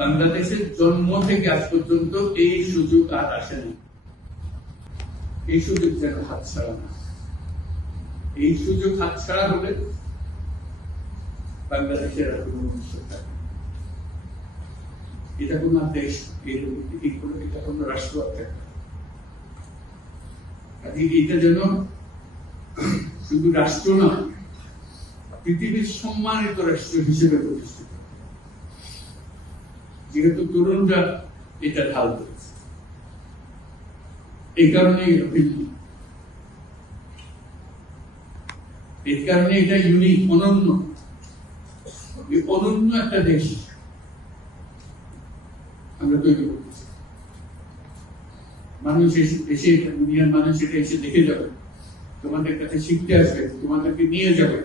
বাংলাদেশের জন্ম থেকে আজ পর্যন্ত এই সুযোগ আর আসেনি। এই সুযোগ যেন হাতছাড়া না। এই সুযোগ হাতছাড়া হলে বাংলাদেশের আর কোনো ভবিষ্যৎ থাকে। এটা কোনো দেশ, এটা কোনো রাষ্ট্র আছে। এটা যেন শুধু রাষ্ট্র না, পৃথিবীর সম্মানিত রাষ্ট্র হিসেবে প্রতিষ্ঠিত। যেহেতু তরুণরা এটা ঢাল করেছে, এই কারণে এটা ইউনিক, অনন্য একটা দেশ আমরা তৈরি করতেছি। মানুষ এসে দুনিয়ার মানুষ এটা এসে দেখে যাবে, তোমাদের কাছে শিখতে আসবে, তোমাদেরকে নিয়ে যাবে।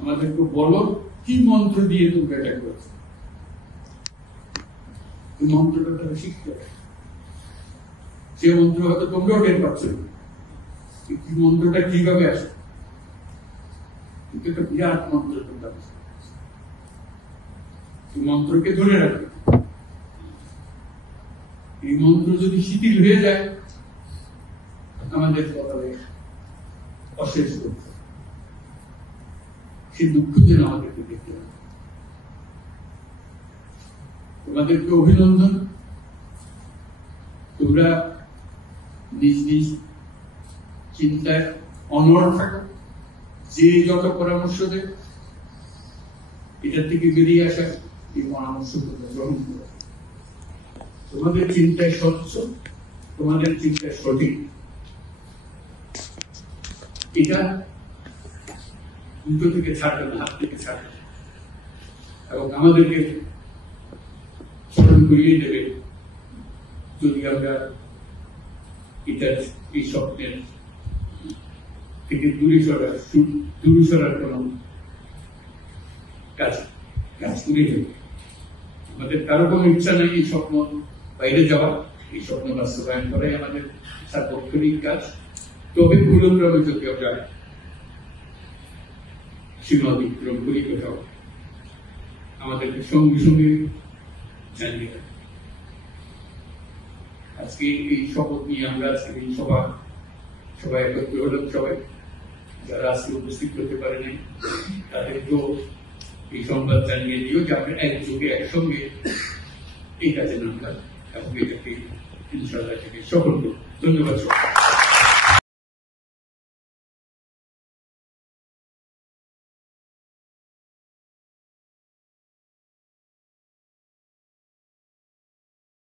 আমাদেরকে বলো কি মন্ত্র দিয়ে তুমি এটা করেছো, এই মন্ত্রটা তারা শিখতে হবে। সে মন্ত্র হয়তো তোমরাও টের পাচ্ছ না, কি মন্ত্রটা কিভাবে আসে, কিন্তু একটা বিরাট মন্ত্র তোমরা এই মন্ত্রকে ধরে রাখবে। এই মন্ত্র যদি শিথিল হয়ে যায়, আমাদের কপালে অশেষ দুঃখ, সেই দুঃখ যেন আমাদেরকে দেখতে হবে। তোমাদেরকে অভিনন্দন। তোমরা নিজ নিজ চিন্তায় অনড় থাকো, যে যত পরামর্শ দেবে এটার থেকে বেরিয়ে আসা এই পরামর্শ তোমরা গ্রহণ করো। তোমাদের চিন্তায় স্বচ্ছ, তোমাদের চিন্তায় সঠিক, এটা দুটো থেকে ছাড়বে না, হাত থেকে ছাড়বে। এবং আমাদেরকে স্মরণ করিয়ে দেবে যদি আমরা এই স্বপ্নের থেকে দূরে সরার কোন কাজ করে দেবে। আমাদের কারো কোনো ইচ্ছা নেই এই স্বপ্ন বাইরে যাওয়া, এই স্বপ্ন বাস্তবায়ন করাই আমাদের সার্বক্ষণিক কাজ। তবে ভুলক্রমে যদি আমরা সীমা অতিক্রম করি কোথাও, আমাদেরকে সঙ্গে সঙ্গে জানিয়ে দেবে। আজকে এই শপথ নিয়ে আমরা আজকে এই সবাই একত্র হলাম। সবাই যারা আজকে উপস্থিত করতে পারে নাই তাদেরকেও এই সংবাদ জানিয়ে দিও যে আমরা একযোগে একসঙ্গে এই কাজে নামলাম এবং এটাকে ইনশাআল্লাহ সফল করব। ধন্যবাদ।